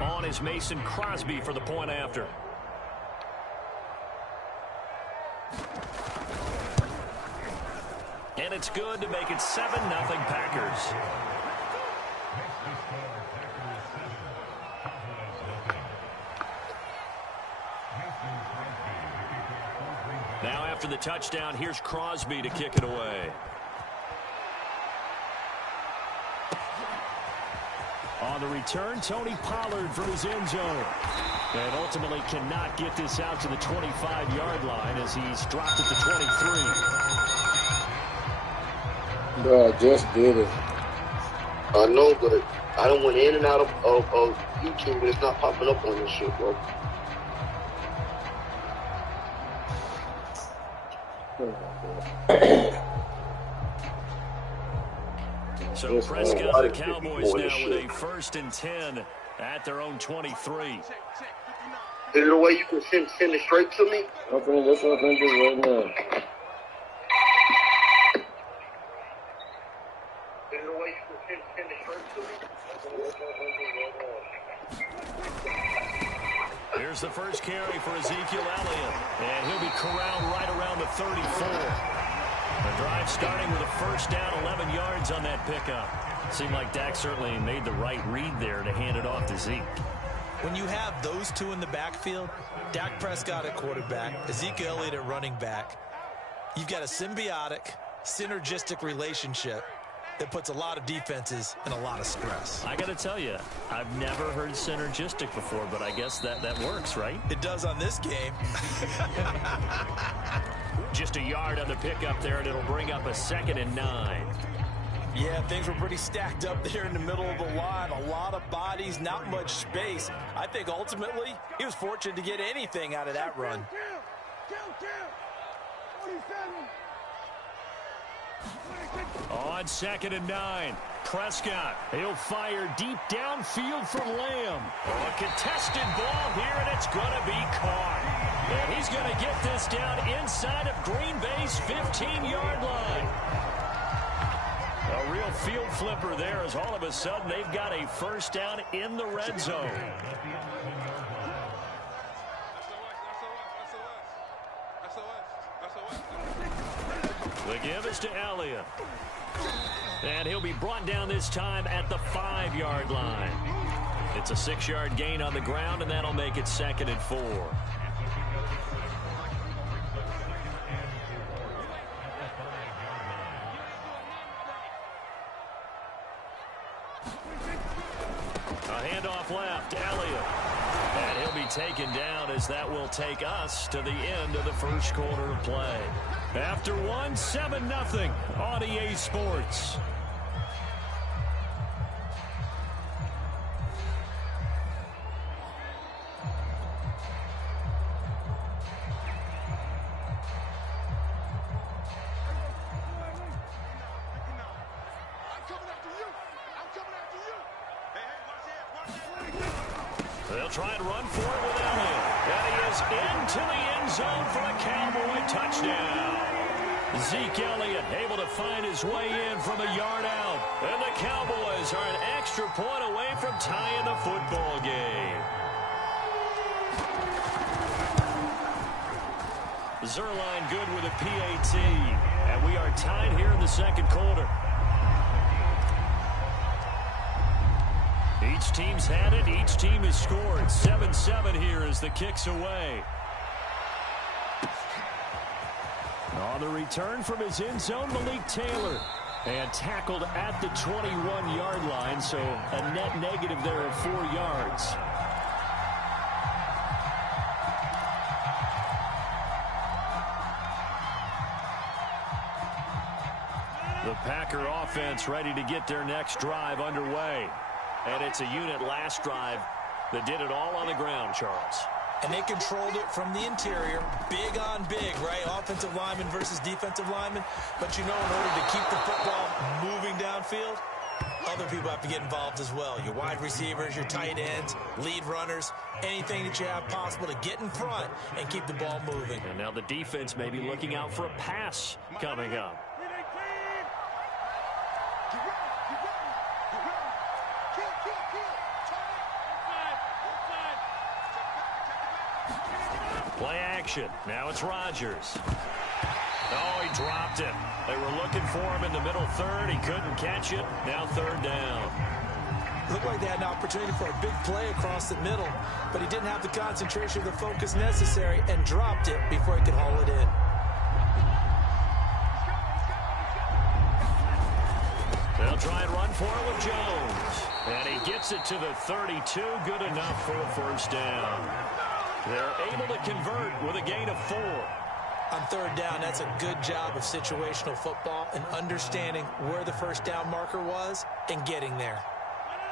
On is Mason Crosby for the point after. And it's good to make it 7-0 Packers. Now after the touchdown, here's Crosby to kick it away. On the return, Tony Pollard from his end zone. And ultimately cannot get this out to the 25-yard line as he's dropped at the 23. Bro, I just did it. I know, but I don't went in and out of YouTube, and it's not popping up on this shit, bro. So Prescott and the Cowboys now with a 1st and 10 at their own 23. Is it a way you can send it straight to me? That's what I'm going to do right now. Is it a way you can send it straight to me? Here's the first carry for Ezekiel Elliott, and he'll be corralled right around the 34. The drive starting with a 1st down, 11 yards on that pickup. Seemed like Dak certainly made the right read there to hand it off to Zeke. When you have those two in the backfield, Dak Prescott at quarterback, Ezekiel Elliott at running back, you've got a symbiotic, synergistic relationship that puts a lot of defenses in a lot of stress. I got to tell you, I've never heard synergistic before, but I guess that works, right? It does on this game. Just a yard on the pickup there, and it'll bring up a 2nd and 9. Yeah, things were pretty stacked up there in the middle of the line. A lot of bodies, not much space. I think ultimately he was fortunate to get anything out of that run. On 2nd and 9, Prescott. He'll fire deep downfield for Lamb. A contested ball here, and it's going to be caught. And he's going to get this down inside of Green Bay's 15-yard line. A real field flipper there as all of a sudden they've got a 1st down in the red zone. The give is to Elliott. And he'll be brought down this time at the 5-yard line. It's a 6-yard gain on the ground, and that'll make it 2nd and 4. A handoff left, Elliott. And he'll be taken down as that will take us to the end of the 1st quarter of play. After 7-0 on EA Sports. They'll try and run for it with Elliott. And he is into the end zone for a Cowboy touchdown. Zeke Elliott able to find his way in from a yard out. And the Cowboys are an extra point away from tying the football game. Zuerlein good with a PAT. And we are tied here in the 2nd quarter. Each team's had it. Each team has scored. 7-7 here as the kick's away. On the return from his end zone, Malik Taylor. And tackled at the 21-yard line, so a net negative there of 4 yards. The Packer offense ready to get their next drive underway. And it's a unit last drive that did it all on the ground, Charles. And they controlled it from the interior. Big on big, right? Offensive lineman versus defensive lineman. But you know, in order to keep the football moving downfield, other people have to get involved as well. Your wide receivers, your tight ends, lead runners, anything that you have possible to get in front and keep the ball moving. And now the defense may be looking out for a pass coming up. Play action. Now it's Rodgers. Oh, he dropped it. They were looking for him in the middle third. He couldn't catch it. Now third down. Looked like they had an opportunity for a big play across the middle, but he didn't have the concentration or the focus necessary and dropped it before he could haul it in. They'll try and run for it with Jones. And he gets it to the 32. Good enough for a first down. They're able to convert with a gain of 4. On third down, that's a good job of situational football and understanding where the first down marker was and getting there.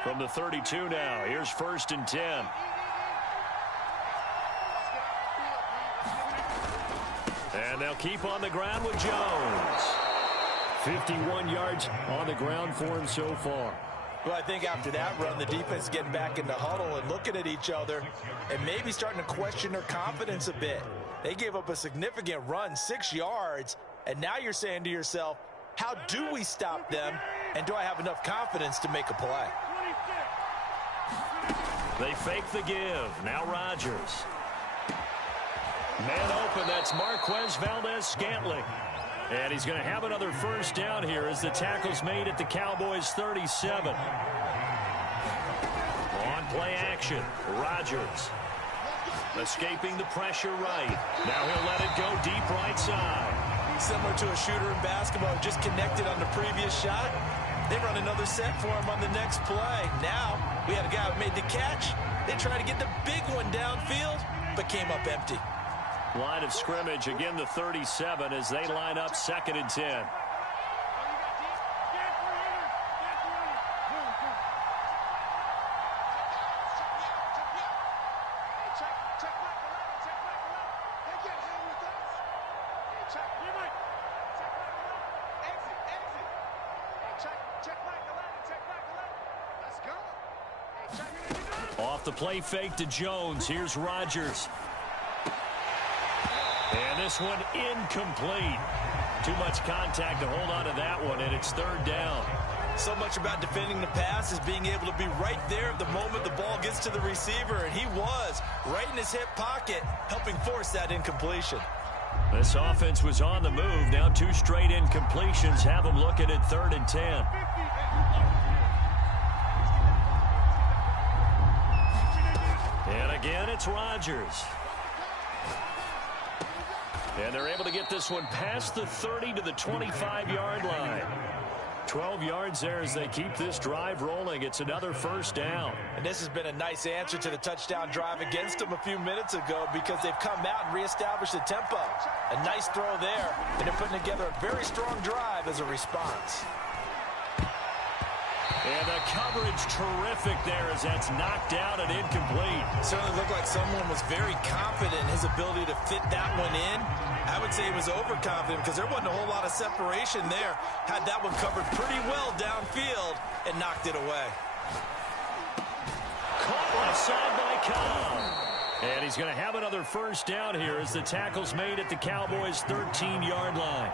From the 32 now, here's 1st and 10. And they'll keep on the ground with Jones. 51 yards on the ground for him so far. Well, I think after that run, the defense is getting back in the huddle and looking at each other and maybe starting to question their confidence a bit. They gave up a significant run, 6 yards, and now you're saying to yourself, how do we stop them, and do I have enough confidence to make a play? They fake the give. Now Rodgers. Man open, that's Marquez Valdez-Scantling. And he's going to have another first down here as the tackle's made at the Cowboys' 37. On play action, Rodgers. Escaping the pressure right. Now he'll let it go deep right side. Similar to a shooter in basketball, just connected on the previous shot. They run another set for him on the next play. Now, we had a guy who made the catch. They tried to get the big one downfield, but came up empty. Line of scrimmage, again the 37 as they line up 2nd and 10. Off the play fake to Jones. Here's Rodgers. And this one incomplete. Too much contact to hold on to that one, and it's 3rd down. So much about defending the pass is being able to be right there at the moment the ball gets to the receiver, and he was right in his hip pocket, helping force that incompletion. This offense was on the move. Now 2 straight incompletions have them looking at 3rd and 10. And again, it's Rodgers. And they're able to get this one past the 30 to the 25-yard line. 12 yards there as they keep this drive rolling. It's another first down. And this has been a nice answer to the touchdown drive against them a few minutes ago because they've come out and reestablished the tempo. A nice throw there, and they're putting together a very strong drive as a response. And the coverage terrific there as that's knocked out and incomplete. Certainly looked like someone was very confident in his ability to fit that one in. I would say he was overconfident because there wasn't a whole lot of separation there. Had that one covered pretty well downfield and knocked it away. Caught left side by Cobb. And he's going to have another first down here as the tackle's made at the Cowboys' 13-yard line.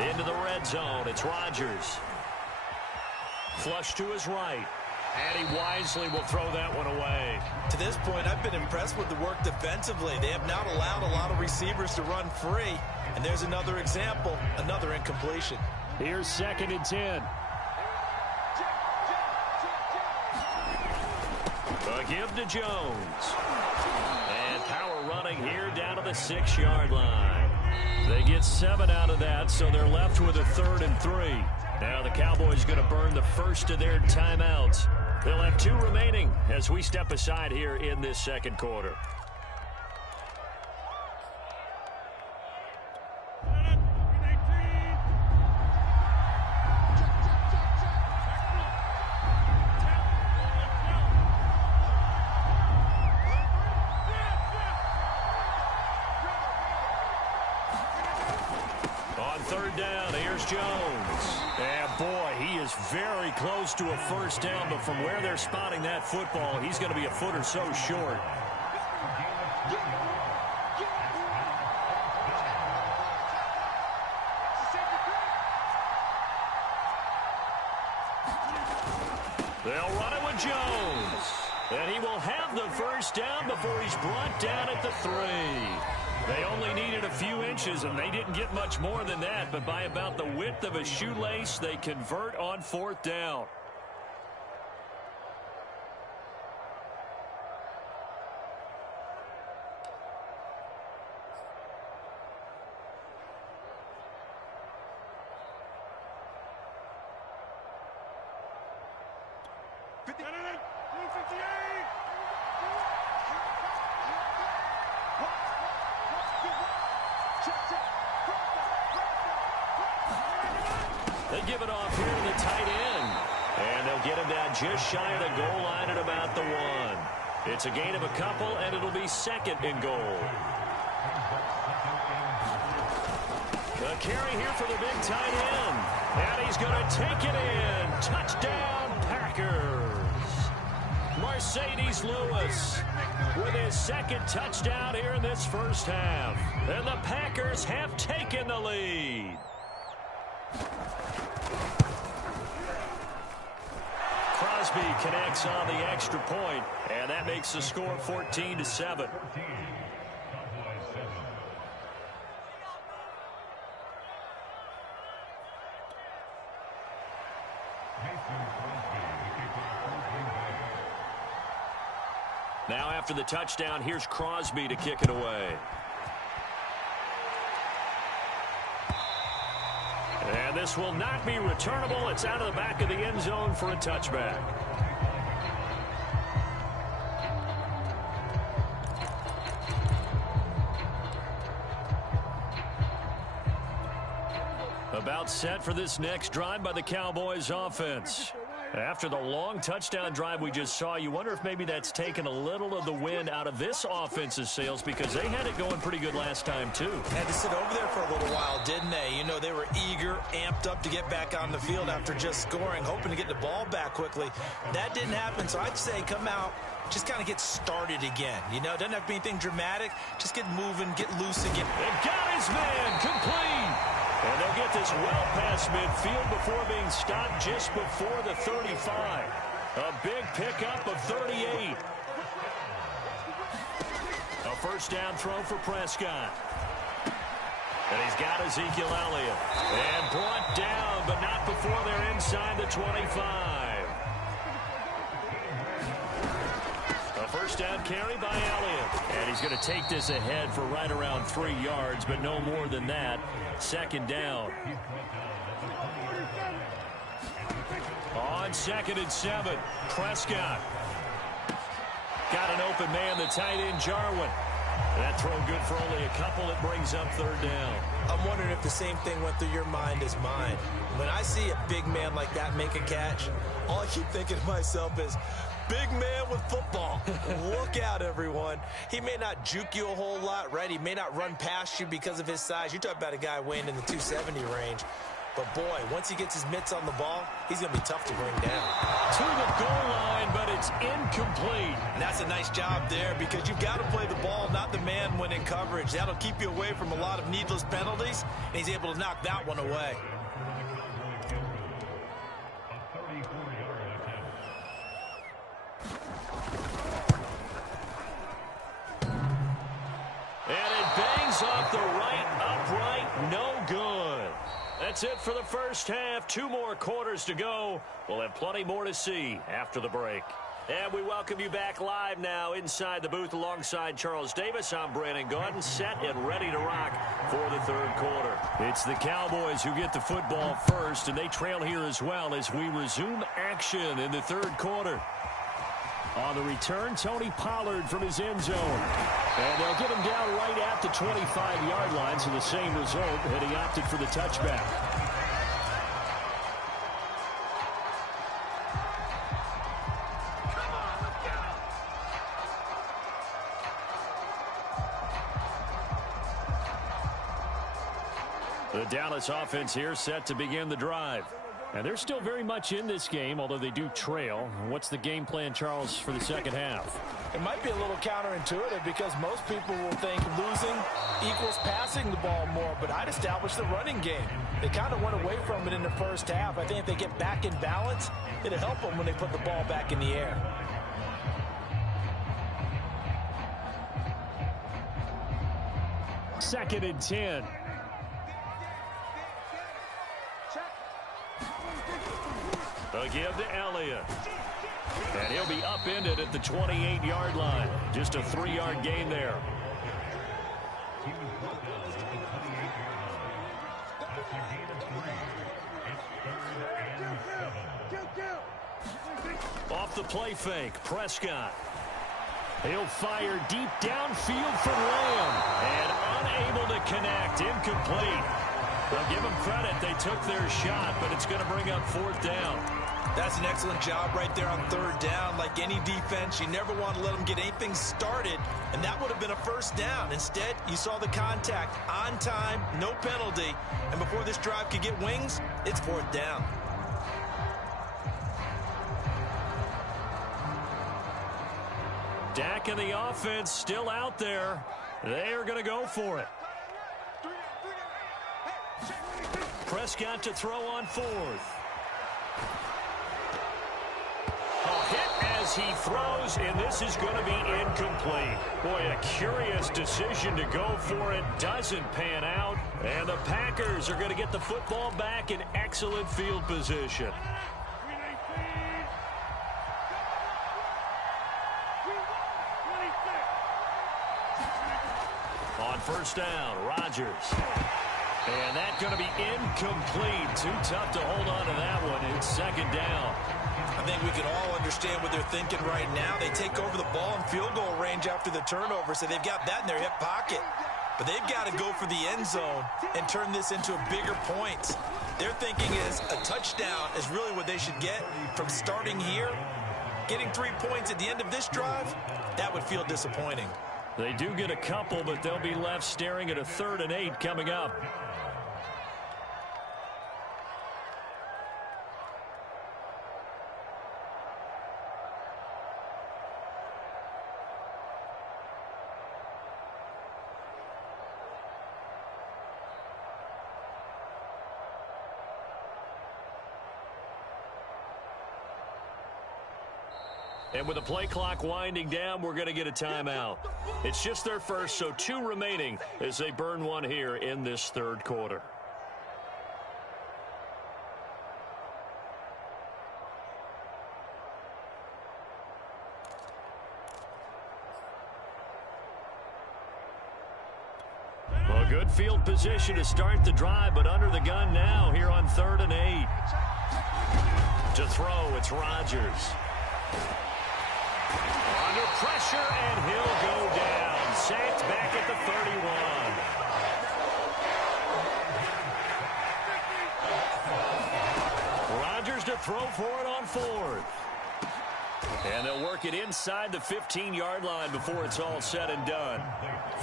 Into the red zone, it's Rodgers. Flush to his right. And he wisely will throw that one away. To this point, I've been impressed with the work defensively. They have not allowed a lot of receivers to run free. And there's another example, another incompletion. Here's 2nd and 10. A give to Jones. And power running here down to the 6-yard line. They get 7 out of that, so they're left with a 3rd and 3. Now the Cowboys going to burn the first of their timeouts. They'll have 2 remaining as we step aside here in this second quarter. Very close to a first down, but from where they're spotting that football, he's going to be a foot or so short. They'll run it with Jones. And he will have the first down before he's brought down at the 3. They only needed a few inches, and they didn't get much more than that. But by about the width of a shoelace, they convert on 4th down. They give it off here to the tight end. And they'll get him down just shy of the goal line at about the 1. It's a gain of a couple, and it'll be 2nd and goal. The carry here for the big tight end. And he's going to take it in. Touchdown, Packers. Mercedes Lewis with his 2nd touchdown here in this first half. And the Packers have taken the lead. Crosby connects on the extra point, and that makes the score 14-7. Now after the touchdown, here's Crosby to kick it away. And this will not be returnable. It's out of the back of the end zone for a touchback. About set for this next drive by the Cowboys offense. After the long touchdown drive we just saw, you wonder if maybe that's taken a little of the wind out of this offense's sails, because they had it going pretty good last time, too. Had to sit over there for a little while, didn't they? You know, they were eager, amped up to get back on the field after just scoring, hoping to get the ball back quickly. That didn't happen, so I'd say come out, just kind of get started again. You know, doesn't have to be anything dramatic. Just get moving, get loose again. They've got his man complete. And they'll get this well past midfield before being stopped just before the 35. A big pickup of 38. A first down throw for Prescott. And he's got Ezekiel Elliott. And brought down, but not before they're inside the 25. First down carry by Elliott. And he's going to take this ahead for right around 3 yards, but no more than that. 2nd down. On 2nd and 7, Prescott. Got an open man, the tight end, Jarwin. That throw good for only a couple. It brings up 3rd down. I'm wondering if the same thing went through your mind as mine. When I see a big man like that make a catch, all I keep thinking to myself is, big man with football. Look out, everyone. He may not juke you a whole lot, right? He may not run past you because of his size. You're talking about a guy weighing in the 270 range. But, boy, once he gets his mitts on the ball, he's going to be tough to bring down. To the goal line, but it's incomplete. And that's a nice job there, because you've got to play the ball, not the man when in coverage. That'll keep you away from a lot of needless penalties, and he's able to knock that one away. And it bangs off the right upright, no good. That's it for the first half. 2 more quarters to go. We'll have plenty more to see after the break. And we welcome you back live now inside the booth alongside Charles Davis. I'm Brandon Gaudin, set and ready to rock for the 3rd quarter. It's the Cowboys who get the football first, and they trail here as well as we resume action in the 3rd quarter. On the return, Tony Pollard from his end zone. And they'll get him down right at the 25-yard line, so the same result, and he opted for the touchback. The Dallas offense here set to begin the drive. And they're still very much in this game, although they do trail. What's the game plan, Charles, for the 2nd half? It might be a little counterintuitive, because most people will think losing equals passing the ball more, but I'd establish the running game. They kind of went away from it in the first half. I think if they get back in balance, it'll help them when they put the ball back in the air. 2nd and 10. A give to Elliott. And he'll be upended at the 28-yard line. Just a 3-yard gain there. Off the play fake, Prescott. He'll fire deep downfield for Lamb. And unable to connect, incomplete. I'll give them credit, they took their shot, but it's going to bring up 4th down. That's an excellent job right there on 3rd down. Like any defense, you never want to let them get anything started, and that would have been a 1st down. Instead, you saw the contact on time, no penalty, and before this drive could get wings, it's 4th down. Dak and the offense still out there. They are going to go for it. Prescott to throw on 4th. A hit as he throws, and this is going to be incomplete. Boy, a curious decision to go for it. Doesn't pan out, and the Packers are going to get the football back in excellent field position. On 1st down, Rodgers. And that's going to be incomplete. Too tough to hold on to that one. It's 2nd down. I think we can all understand what they're thinking right now. They take over the ball in field goal range after the turnover, so they've got that in their hip pocket. But they've got to go for the end zone and turn this into a bigger point. Their thinking is a touchdown is really what they should get from starting here. Getting 3 points at the end of this drive, that would feel disappointing. They do get a couple, but they'll be left staring at a 3rd and 8 coming up. And with the play clock winding down, we're going to get a timeout. It's just their first, so 2 remaining as they burn one here in this 3rd quarter. Well, good field position to start the drive, but under the gun now here on 3rd and 8. To throw, it's Rodgers. Under pressure, and he'll go down. Sacked back at the 31. Rodgers to throw for it on 4th. And they'll work it inside the 15-yard line before it's all said and done.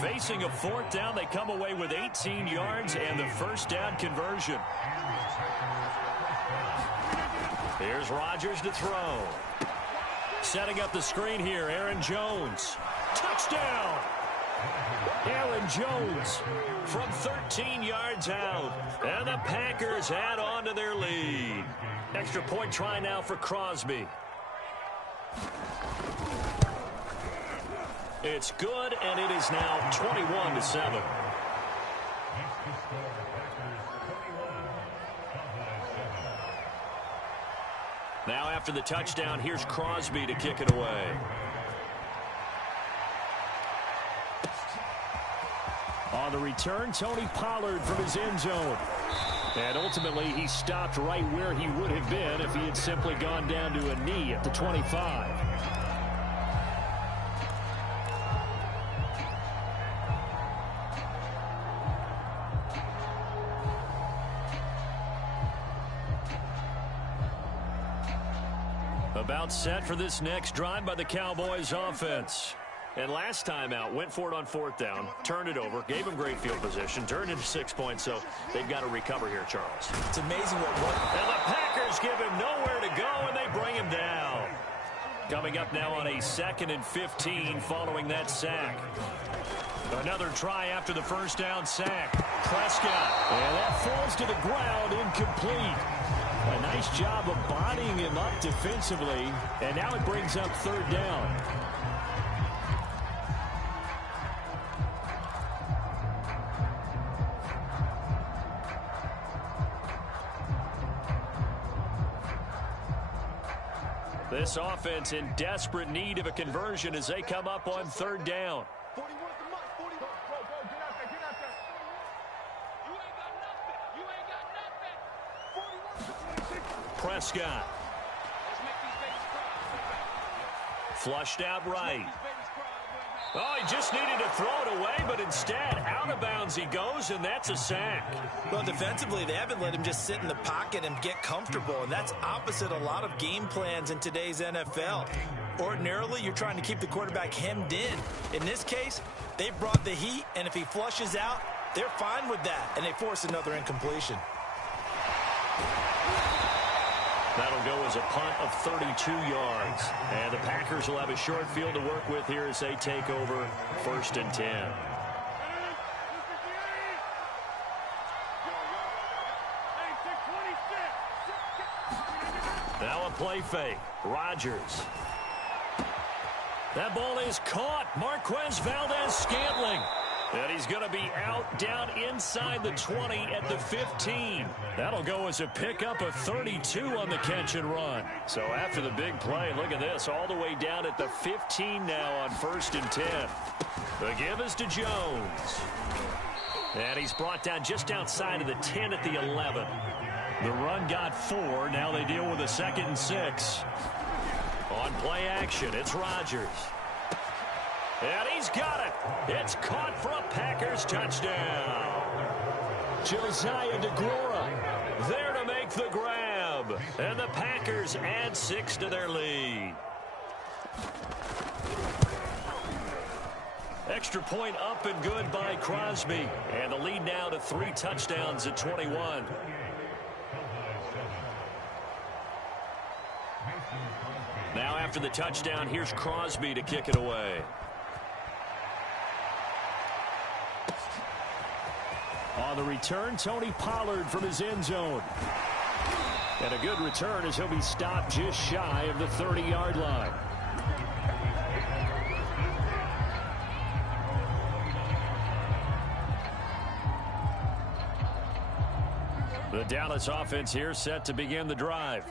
Facing a 4th down, they come away with 18 yards and the 1st down conversion. Here's Rodgers to throw. Setting up the screen here, Aaron Jones. Touchdown! Aaron Jones from 13 yards out. And the Packers add on to their lead. Extra point try now for Crosby. It's good, and it is now 21-7. Now after the touchdown, here's Crosby to kick it away. On the return, Tony Pollard from his end zone. And ultimately, he stopped right where he would have been if he had simply gone down to a knee at the 25. About set for this next drive by the Cowboys offense. And last time out, went for it on 4th down, turned it over, gave him great field position, turned into 6 points, so they've got to recover here, Charles. It's amazing what... And the Packers give him nowhere to go, and they bring him down. Coming up now on a 2nd and 15 following that sack. Another try after the 1st down sack. Prescott. And that falls to the ground, incomplete. A nice job of bodying him up defensively, and now it brings up 3rd down. This offense in desperate need of a conversion as they come up on third down. Prescott. Flushed out right. Oh, he just needed to throw it away, but instead, out of bounds he goes, and that's a sack. Well, defensively, they haven't let him just sit in the pocket and get comfortable, and that's opposite a lot of game plans in today's NFL. Ordinarily, you're trying to keep the quarterback hemmed in. In this case, they've brought the heat, and if he flushes out, they're fine with that, and they force another incompletion. That'll go as a punt of 32 yards. And the Packers will have a short field to work with here as they take over 1st and 10. Now a play fake. Rodgers. That ball is caught. Marquez Valdes-Scantling. And he's going to be out down inside the 20 at the 15. That'll go as a pickup of 32 on the catch and run. So after the big play, look at this, all the way down at the 15 now on 1st and 10. The give is to Jones. And he's brought down just outside of the 10 at the 11. The run got 4. Now they deal with a 2nd and 6. On play action, it's Rodgers. And he's got it. It's caught for a Packers touchdown. Josiah DeGuara there to make the grab. And the Packers add 6 to their lead. Extra point up and good by Crosby. And the lead now to 3 touchdowns at 21. Now after the touchdown, here's Crosby to kick it away. On the return, Tony Pollard from his end zone. And a good return as he'll be stopped just shy of the 30-yard line. The Dallas offense here set to begin the drive.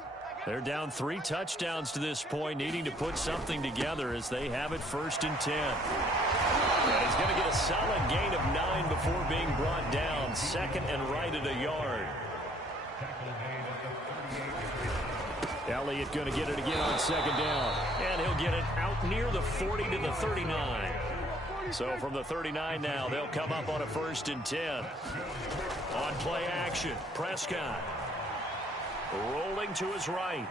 They're down 3 touchdowns to this point, needing to put something together as they have it 1st and 10. And he's going to get a solid gain of 9 before being brought down. 2nd and right at a yard. Elliott going to get it again on 2nd down. And he'll get it out near the 40 to the 39. So from the 39 now, they'll come up on a 1st and 10. On play action, Prescott. Rolling to his right.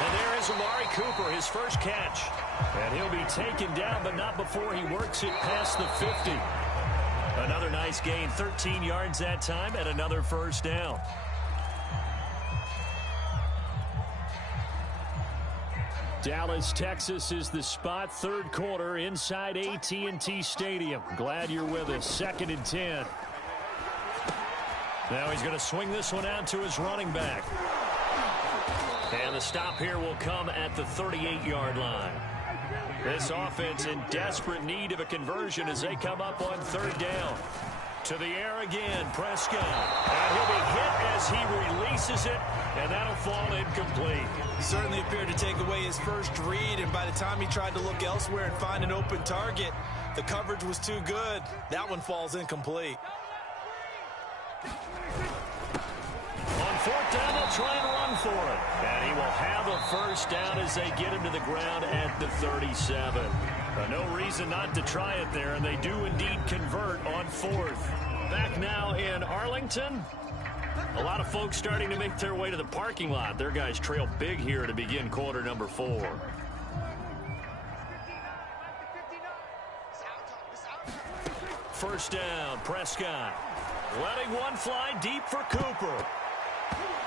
And there is Amari Cooper, his first catch. And he'll be taken down, but not before he works it past the 50. Another nice gain, 13 yards that time, and another 1st down. Dallas, Texas is the spot. 3rd quarter inside AT&T Stadium. Glad you're with us. 2nd and 10. Now he's going to swing this one out to his running back. And the stop here will come at the 38-yard line. This offense in desperate need of a conversion as they come up on 3rd down. To the air again, Prescott. And he'll be hit as he releases it, and that'll fall incomplete. Certainly appeared to take away his first read, and by the time he tried to look elsewhere and find an open target, the coverage was too good. That one falls incomplete. On 4th down, they'll try and run for it. And he will have a 1st down as they get him to the ground at the 37. No reason not to try it there, and they do indeed convert on 4th. Back now in Arlington. A lot of folks starting to make their way to the parking lot. Their guys trail big here to begin quarter number 4. First down, Prescott. Letting one fly deep for Cooper.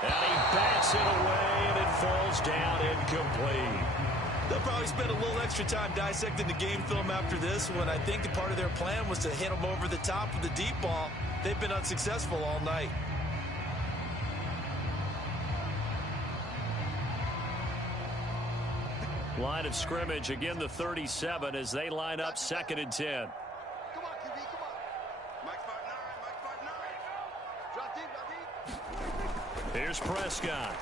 And he bats it away, and it falls down incomplete. They'll probably spend a little extra time dissecting the game film after this one. I think the part of their plan was to hit them over the top of the deep ball. They've been unsuccessful all night. Line of scrimmage, again the 37 as they line up 2nd and 10. Come on, QB, come on. Mike 5'9", Drop deep. Here's Prescott.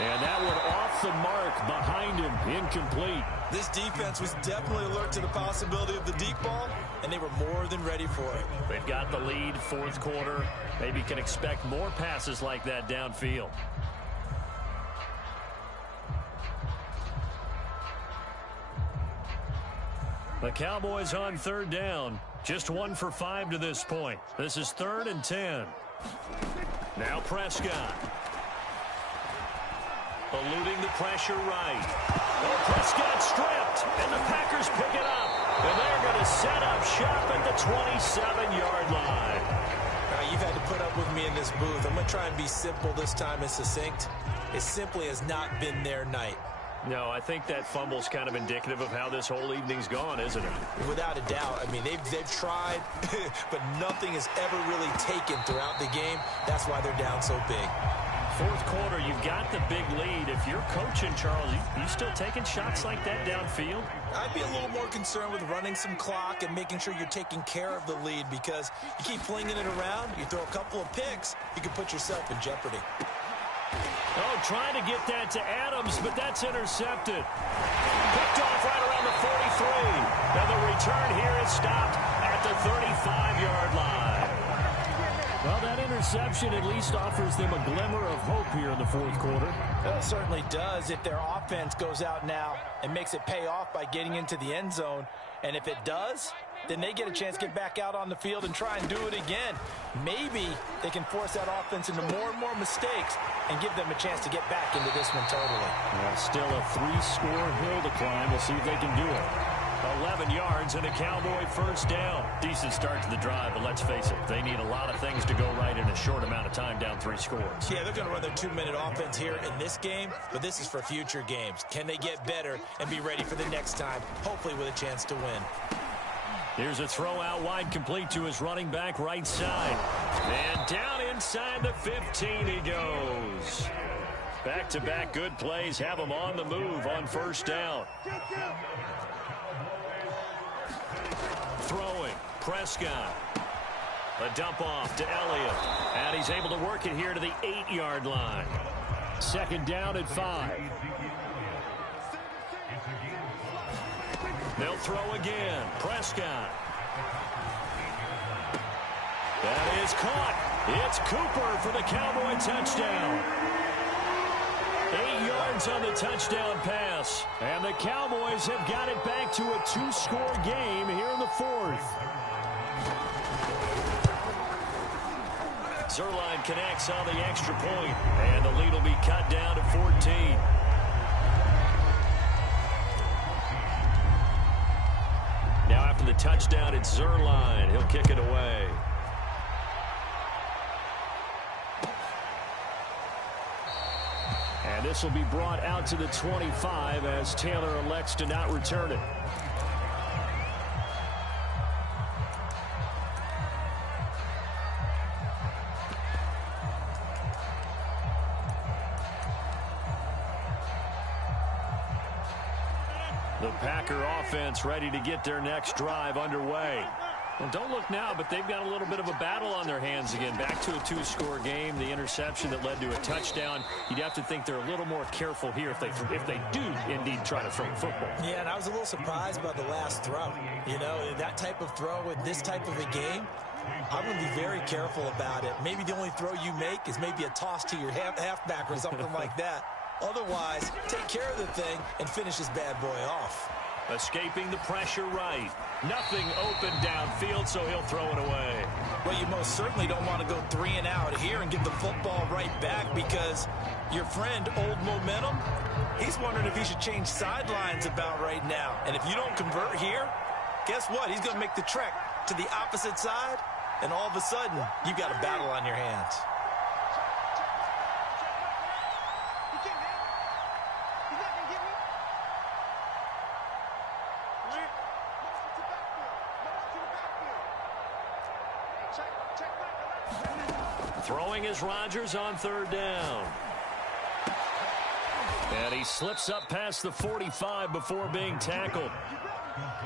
And that one off the mark behind him, incomplete. This defense was definitely alert to the possibility of the deep ball, and they were more than ready for it. They've got the lead, fourth quarter. Maybe can expect more passes like that downfield. The Cowboys on third down. Just 1 for 5 to this point. This is 3rd and 10. Now Prescott. Eluding the pressure right. Oh, Prescott stripped, and the Packers pick it up. And they're going to set up shop at the 27-yard line. Now, you've had to put up with me in this booth. I'm going to try and be simple this time and succinct. It simply has not been their night. No, I think that fumble's kind of indicative of how this whole evening's gone, isn't it? Without a doubt. I mean, they've tried, but nothing has ever really taken throughout the game. That's why they're down so big. Fourth quarter, you've got the big lead. If you're coaching, Charles, you still taking shots like that downfield? I'd be a little more concerned with running some clock and making sure you're taking care of the lead, because you keep flinging it around, you throw a couple of picks, you can put yourself in jeopardy. Oh, trying to get that to Adams, but that's intercepted. Picked off right around the 43. Now the return here is stopped at the 35-yard line. Well, that interception at least offers them a glimmer of hope here in the fourth quarter. Well, it certainly does if their offense goes out now and makes it pay off by getting into the end zone. And if it does, then they get a chance to get back out on the field and try and do it again. Maybe they can force that offense into more and more mistakes and give them a chance to get back into this one totally. Well, still a 3-score hill to climb. We'll see if they can do it. 11 yards and a Cowboy first down. Decent start to the drive, but let's face it, they need a lot of things to go right in a short amount of time, down 3 scores. Yeah, they're going to run their 2-minute offense here in this game, but this is for future games. Can they get better and be ready for the next time, hopefully with a chance to win? Here's a throw out wide, complete to his running back right side. And down inside the 15 he goes. Back-to-back good plays have him on the move on first down. Throwing, Prescott. A dump off to Elliott. And he's able to work it here to the 8-yard line. Second down at 5. They'll throw again. Prescott. That is caught. It's Cooper for the Cowboy touchdown. 8 yards on the touchdown pass. And the Cowboys have got it back to a 2-score game here in the fourth. Zuerlein connects on the extra point. And the lead will be cut down to 14. Now after the touchdown, it's Zuerlein. He'll kick it away. And this will be brought out to the 25 as Taylor elects to not return it. The Packer offense ready to get their next drive underway. Well, don't look now, but they've got a little bit of a battle on their hands again. Back to a 2-score game. The interception that led to a touchdown. You'd have to think they're a little more careful here if they do indeed try to throw the football. Yeah, and I was a little surprised by the last throw. You know, that type of throw in this type of a game, I'm going to be very careful about it. Maybe the only throw you make is maybe a toss to your halfback or something like that. Otherwise, take care of the thing and finish this bad boy off. Escaping the pressure right. Nothing open downfield, so he'll throw it away. Well, you most certainly don't want to go 3 and out here and give the football right back, because your friend, Old Momentum, he's wondering if he should change sidelines about right now. And if you don't convert here, guess what? He's going to make the trek to the opposite side, and all of a sudden, you've got a battle on your hands. Throwing is Rodgers on third down. And he slips up past the 45 before being tackled.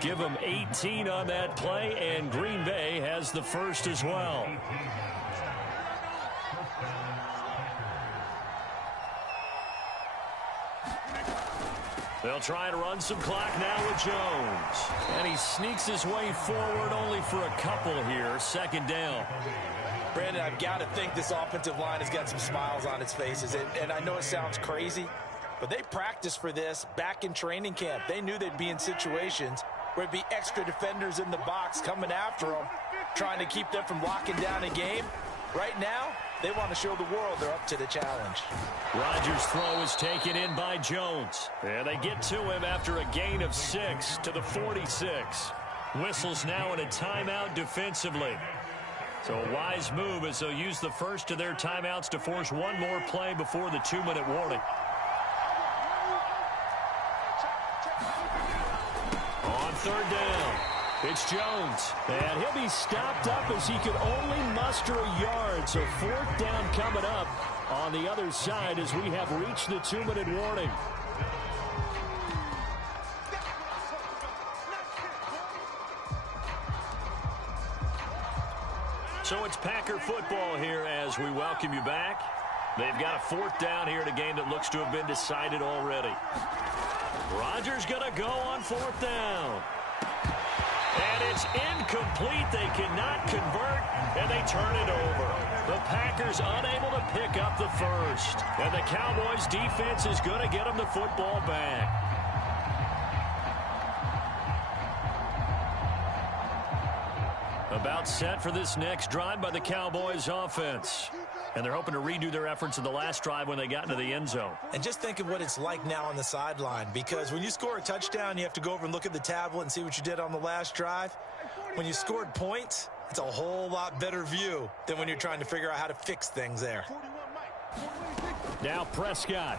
Give him 18 on that play, and Green Bay has the first as well. They'll try and run some clock now with Jones. And he sneaks his way forward only for a couple here. Second down. Brandon, I've got to think this offensive line has got some smiles on its faces. And I know it sounds crazy, but they practiced for this back in training camp. They knew they'd be in situations where it'd be extra defenders in the box coming after them, trying to keep them from locking down a game. Right now, they want to show the world they're up to the challenge. Rodgers' throw is taken in by Jones. And they get to him after a gain of 6 to the 46. Whistles now in a timeout defensively. So a wise move as they'll use the first of their timeouts to force one more play before the 2-minute warning. On third down, it's Jones. And he'll be stopped up as he could only muster a yard. So fourth down coming up on the other side as we have reached the 2-minute warning. So it's Packer football here as we welcome you back. They've got a fourth down here in a game that looks to have been decided already. Rodgers going to go on fourth down. And it's incomplete. They cannot convert, and they turn it over. The Packers unable to pick up the first. And the Cowboys defense is going to get them the football back. About set for this next drive by the Cowboys offense. And they're hoping to redo their efforts in the last drive when they got into the end zone. And just think of what it's like now on the sideline, because when you score a touchdown, you have to go over and look at the tablet and see what you did on the last drive. When you scored points, it's a whole lot better view than when you're trying to figure out how to fix things there. Now Prescott.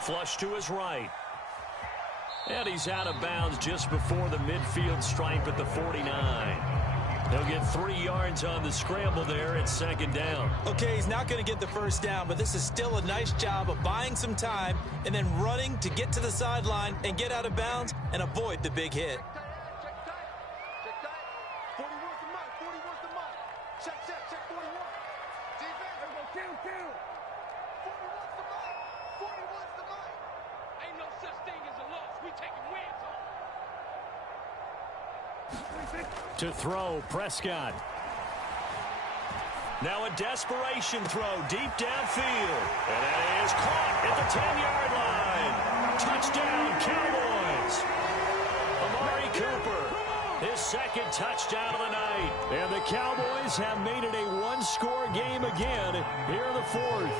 Flush to his right. And he's out of bounds just before the midfield stripe at the 49. He'll get 3 yards on the scramble there at second down. Okay, he's not going to get the first down, but this is still a nice job of buying some time and then running to get to the sideline and get out of bounds and avoid the big hit. To throw, Prescott. Now a desperation throw deep downfield. And that is caught at the 10-yard line. Touchdown, Cowboys. Amari Cooper, his second touchdown of the night. And the Cowboys have made it a one-score game again here in the fourth.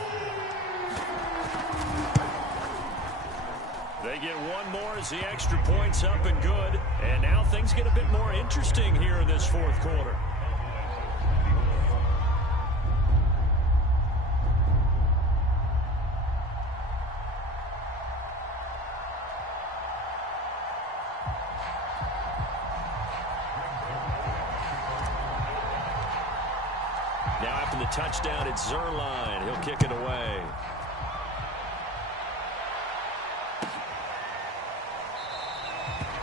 They get one more as the extra point's up and good. And now things get a bit more interesting here in this fourth quarter. Now after the touchdown, it's Zuerlein. He'll kick it away.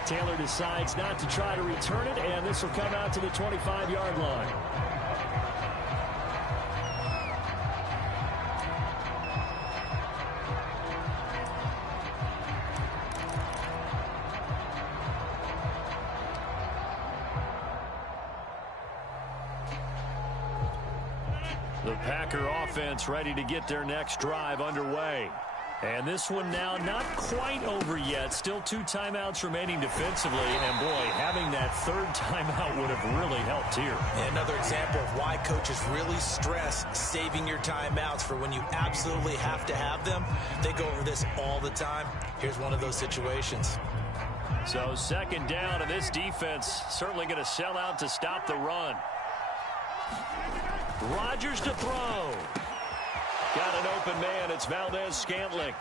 Taylor decides not to try to return it, and this will come out to the 25-yard line. The Packer offense ready to get their next drive underway. And this one now not quite over yet. Still 2 timeouts remaining defensively. And, boy, having that third timeout would have really helped here. And another example of why coaches really stress saving your timeouts for when you absolutely have to have them. They go over this all the time. Here's one of those situations. So second down, and this defense certainly going to sell out to stop the run. Rodgers to throw. Got an open man. It's Valdes-Scantling.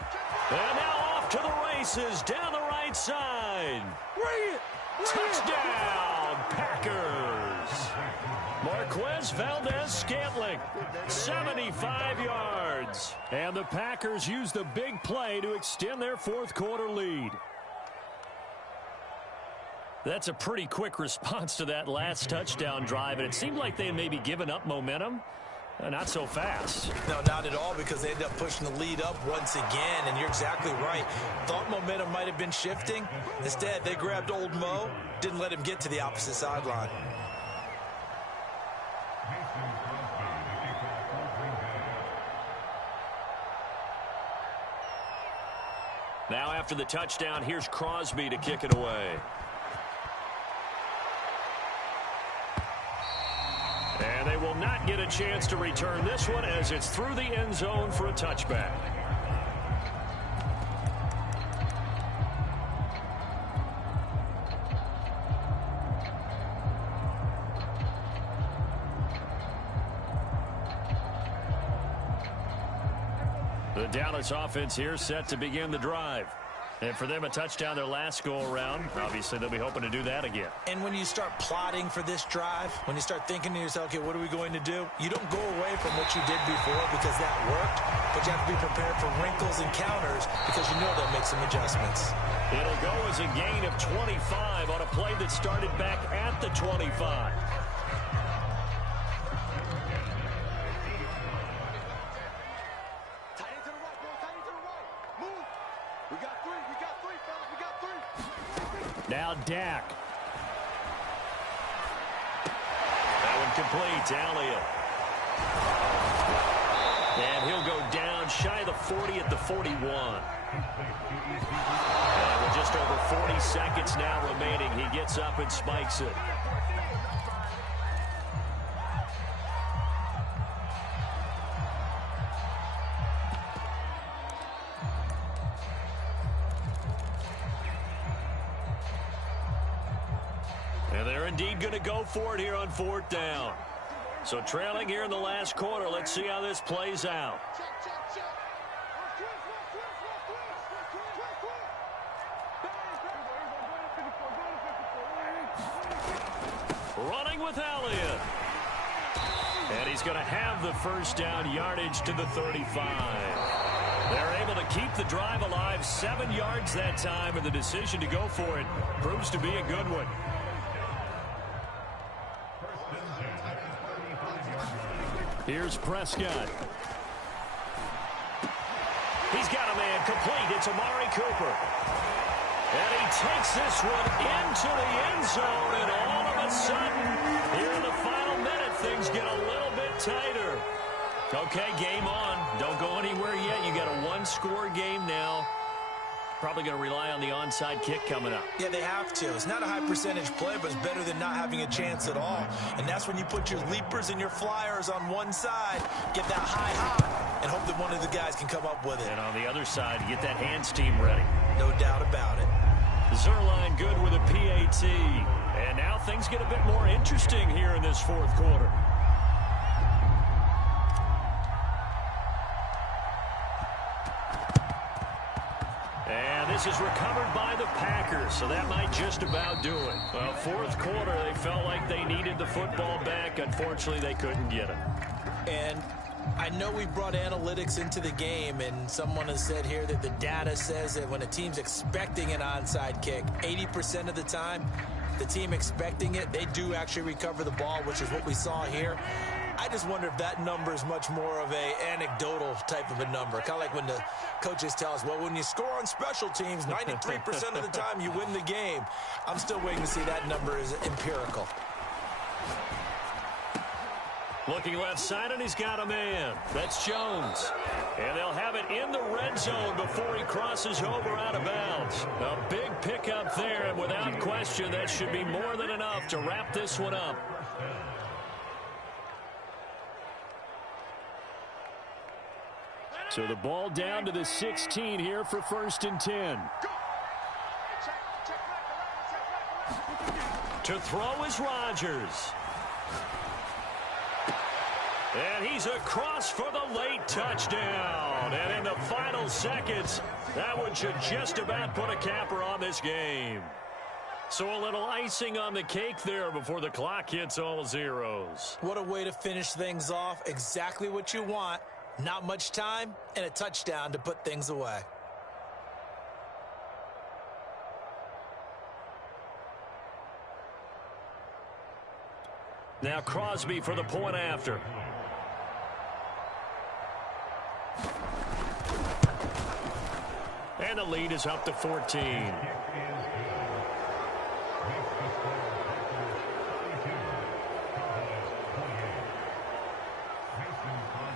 And now off to the races down the right side. Touchdown, Packers. Marquez Valdes-Scantling, 75 yards. And the Packers use the big play to extend their fourth quarter lead. That's a pretty quick response to that last touchdown drive, and it seemed like they had maybe given up momentum. Not so fast. No, not at all, because they ended up pushing the lead up once again, and you're exactly right. Thought momentum might have been shifting. Instead, they grabbed old Mo, didn't let him get to the opposite sideline. Now after the touchdown, here's Crosby to kick it away. And they will not get a chance to return this one as it's through the end zone for a touchback. The Dallas offense here set to begin the drive. And for them, a touchdown their last go-around. Obviously, they'll be hoping to do that again. And when you start plotting for this drive, when you start thinking to yourself, okay, what are we going to do? You don't go away from what you did before because that worked, but you have to be prepared for wrinkles and counters because you know they'll make some adjustments. It'll go as a gain of 25 on a play that started back at the 25. Now Dak. That one complete. Elliott. And he'll go down shy of the 40 at the 41. And with just over 40 seconds now remaining, he gets up and spikes it. And they're indeed going to go for it here on fourth down. So trailing here in the last quarter. Let's see how this plays out. Running with Elliott. And he's going to have the first down, yardage to the 35. They're able to keep the drive alive, 7 yards that time, and the decision to go for it proves to be a good one. Here's Prescott. He's got a man complete. It's Amari Cooper. And he takes this one into the end zone, and all of a sudden, here in the final minute, things get a little bit tighter. Okay, game on. Don't go anywhere yet. You got a one-score game now. Probably going to rely on the onside kick coming up. Yeah, they have to. It's not a high-percentage play, but it's better than not having a chance at all. And that's when you put your leapers and your flyers on one side, get that high hop, and hope that one of the guys can come up with it. And on the other side, get that hands team ready. No doubt about it. Zuerlein good with a PAT. And now things get a bit more interesting here in this fourth quarter. And this is recovered by the Packers, so that might just about do it. Well, fourth quarter, they felt like they needed the football back. Unfortunately, they couldn't get it. And I know we brought analytics into the game, and someone has said here that the data says that when a team's expecting an onside kick, 80% of the time, the team expecting it, they do actually recover the ball, which is what we saw here. I just wonder if that number is much more of a anecdotal type of a number. Kind of like when the coaches tell us, well, when you score on special teams, 93% of the time you win the game. I'm still waiting to see that number is empirical. Looking left side, and he's got a man. That's Jones. And they'll have it in the red zone before he crosses over out of bounds. A big pickup there, and without question, that should be more than enough to wrap this one up. So the ball down to the 16 here for 1st and 10. To throw is Rodgers. And he's across for the late touchdown. And in the final seconds, that one should just about put a capper on this game. So a little icing on the cake there before the clock hits all zeros. What a way to finish things off. Exactly what you want. Not much time and a touchdown to put things away. Now Crosby for the point after. And the lead is up to 14.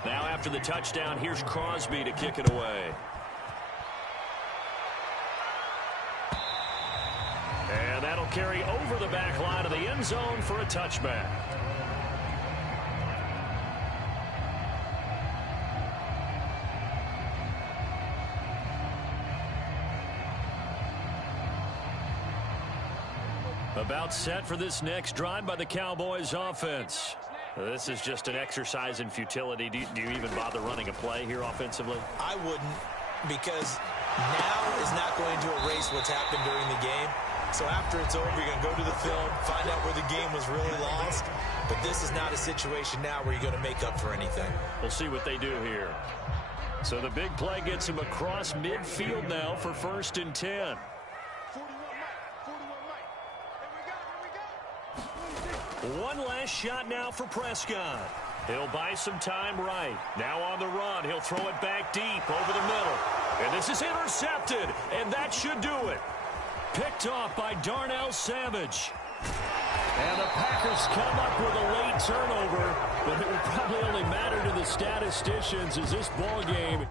Now after the touchdown, here's Crosby to kick it away. And that'll carry over the back line of the end zone for a touchback. About set for this next drive by the Cowboys offense. This is just an exercise in futility. Do you even bother running a play here offensively? I wouldn't, because now is not going to erase what's happened during the game. So after it's over, you're going to go to the film, find out where the game was really lost. But this is not a situation now where you're going to make up for anything. We'll see what they do here. So the big play gets him across midfield now for 1st and 10. 41 Mike. Here we go. One last shot now for Prescott. He'll buy some time right. Now on the run. He'll throw it back deep over the middle. And this is intercepted. And that should do it. Picked off by Darnell Savage. And the Packers come up with a late turnover. But it will probably only matter to the statisticians as this ball game